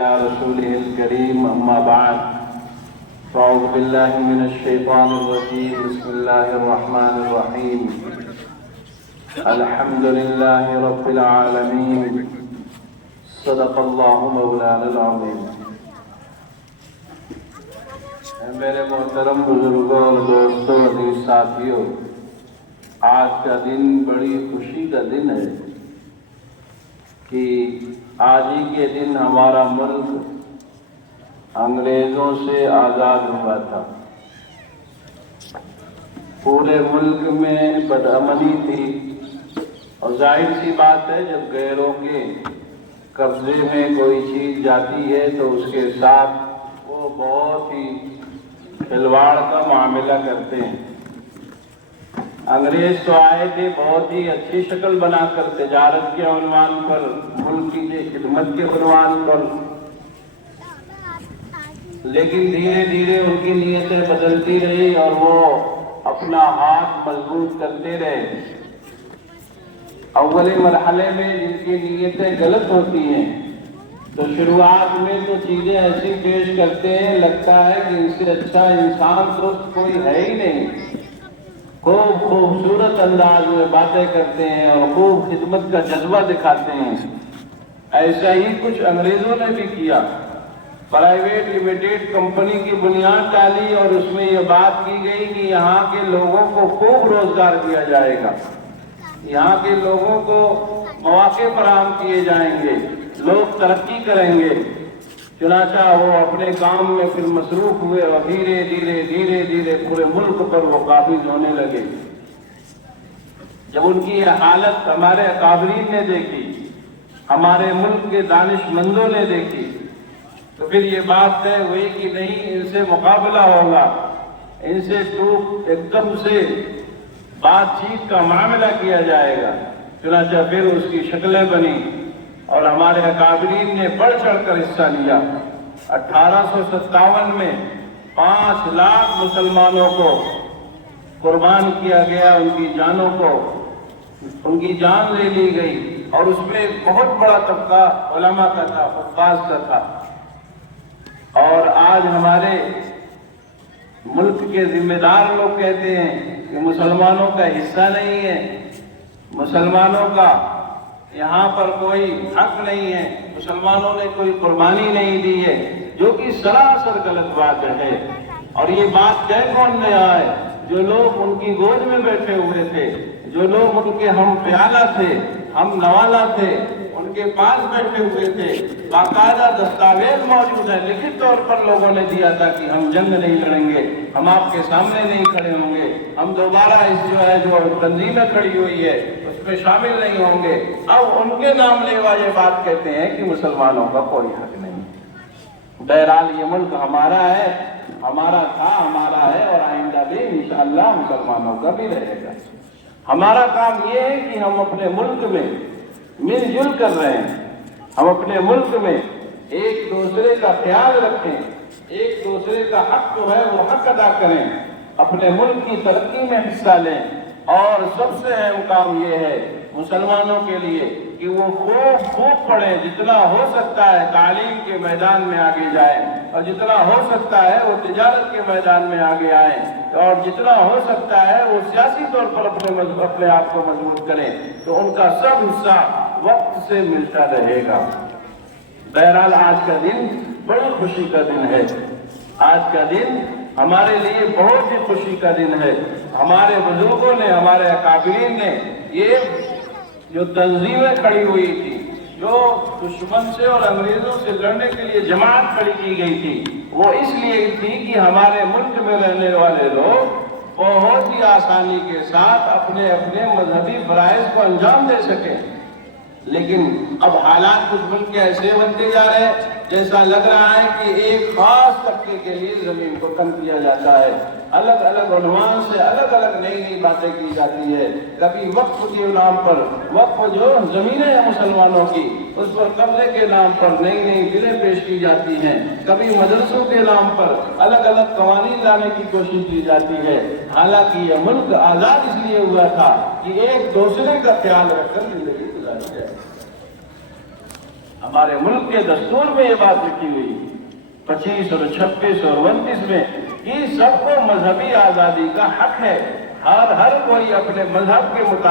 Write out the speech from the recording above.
رسوله الكريم أما بعد فأعوذ بالله من الشيطان الرجيم بسم الله الرحمن الرحيم الحمد لله رب العالمين صدق الله مولانا العظيم۔ میرے محترم بزرگوں اور دوستوں عزیز ساتھیوں، آج کا دن بڑی خوشی کا دن ہے کہ آج ہی کے دن ہمارا ملک انگریزوں سے آزاد ہوا تھا۔ پورے ملک میں بدامنی تھی اور ظاہر سی بات ہے جب غیروں کے قبضے میں کوئی چیز جاتی ہے تو اس کے ساتھ وہ بہت ہی کھلواڑ کا معاملہ کرتے ہیں۔ انگریز تو آئے تھے بہت ہی اچھی شکل بنا کر، تجارت کے عنوان پر، ملک کی خدمت کے عنوان پر، لیکن دھیرے دھیرے ان کی نیتیں بدلتی رہی اور وہ اپنا ہاتھ مضبوط کرتے رہے۔ اول مرحلے میں جن کی نیتیں غلط ہوتی ہیں تو شروعات میں تو چیزیں ایسی پیش کرتے ہیں، لگتا ہے کہ ان سے اچھا انسان تو کوئی ہے ہی نہیں۔ خوب خوبصورت انداز میں باتیں کرتے ہیں اور خوب خدمت کا جذبہ دکھاتے ہیں۔ ایسا ہی کچھ انگریزوں نے بھی کیا، پرائیویٹ لمیٹڈ کمپنی کی بنیاد ڈالی اور اس میں یہ بات کی گئی کہ یہاں کے لوگوں کو خوب روزگار دیا جائے گا، یہاں کے لوگوں کو مواقع فراہم کیے جائیں گے، لوگ ترقی کریں گے۔ چنانچہ وہ اپنے کام میں پھر مصروف ہوئے اور دھیرے دھیرے پورے ملک پر وہ قابض ہونے لگے۔ جب ان کی یہ حالت ہمارے اکابرین نے دیکھی، ہمارے ملک کے دانش مندوں نے دیکھی، تو پھر یہ بات طے ہوئی کہ نہیں، ان سے مقابلہ ہوگا، ان سے ایک دم سے بات چیت کا معاملہ کیا جائے گا۔ چنانچہ پھر اس کی شکلیں بنی اور ہمارے اکابرین نے بڑھ چڑھ کر حصہ لیا۔ 1857 میں 5 لاکھ مسلمانوں کو قربان کیا گیا، ان کی جانوں کو، ان کی جان لے لی گئی، اور اس میں ایک بہت بڑا طبقہ علماء کا تھا، حفاظ کا تھا۔ اور آج ہمارے ملک کے ذمہ دار لوگ کہتے ہیں کہ مسلمانوں کا حصہ نہیں ہے، مسلمانوں کا یہاں پر کوئی حق نہیں ہے، مسلمانوں نے کوئی قربانی نہیں دی ہے، جو کہ سراسر غلط بات ہے۔ اور یہ بات کہہ کون رہا ہے؟ جو لوگ ان کی گود میں بیٹھے ہوئے تھے، جو لوگ ان کے ہم پیالہ تھے، ہم نوالا تھے، ان کے پاس بیٹھے ہوئے تھے، باقاعدہ دستاویز موجود ہے، لکھت طور پر لوگوں نے دیا تھا کہ ہم جنگ نہیں لڑیں گے، ہم آپ کے سامنے نہیں کھڑے ہوں گے، ہم دوبارہ اس جو تنظیمیں کھڑی ہوئی ہے اس میں شامل نہیں ہوں گے۔ اب ان کے نام لیوا یہ بات کہتے ہیں کہ مسلمانوں کا کوئی حق نہیں۔ بہرحال یہ ملک ہمارا ہے، ہمارا تھا، ہمارا ہے، اور آئندہ بھی انشاءاللہ مسلمانوں کا بھی رہے گا۔ ہمارا کام یہ ہے کہ ہم اپنے ملک میں مل جل کر رہیں، ہم اپنے ملک میں ایک دوسرے کا خیال رکھیں، ایک دوسرے کا حق جو ہے وہ حق ادا کریں، اپنے ملک کی ترقی میں حصہ لیں۔ اور سب سے اہم کام یہ ہے مسلمانوں کے لیے کہ وہ خوب پڑھیں، جتنا ہو سکتا ہے تعلیم کے میدان میں آگے جائیں، اور جتنا ہو سکتا ہے وہ تجارت کے میدان میں آگے آئیں، اور جتنا ہو سکتا ہے وہ سیاسی طور پر اپنے آپ کو مضبوط کریں، تو ان کا سب حصہ وقت سے ملتا رہے گا۔ بہرحال آج کا دن بڑی خوشی کا دن ہے، آج کا دن ہمارے لیے بہت ہی خوشی کا دن ہے۔ ہمارے بزرگوں نے، ہمارے اکابرین نے، یہ جو تنظیمیں کھڑی ہوئی تھی، جو دشمن سے اور انگریزوں سے لڑنے کے لیے جماعت کھڑی کی گئی تھی، وہ اس لیے تھی کہ ہمارے ملک میں رہنے والے لوگ بہت ہی آسانی کے ساتھ اپنے مذہبی فرائض کو انجام دے سکیں۔ لیکن اب حالات کچھ ملک کے ایسے بنتے جا رہے ہیں جیسا لگ رہا ہے کہ ایک خاص طبقے کے لیے زمین کو تنگ کیا جاتا ہے، الگ الگ عنوان سے الگ الگ نئی باتیں کی جاتی ہے۔ کبھی وقف کے نام پر، وقف جو زمینیں ہیں مسلمانوں کی، اس پر قبضے کے نام پر نئی بلیں پیش کی جاتی ہیں، کبھی مدرسوں کے نام پر الگ الگ قوانین لانے کی کوشش کی جاتی ہے۔ حالانکہ یہ ملک آزاد اس لیے ہوا تھا کہ ایک دوسرے کا خیال رکھ کر زندگی گزاری جائے۔ ہمارے ملک کے دستور میں یہ بات لکھی ہوئی 25 اور 26 اور 29 میں کہ سب کو مذہبی آزادی کا حق ہے، ہر کوئی اپنے مذہب کے مطابق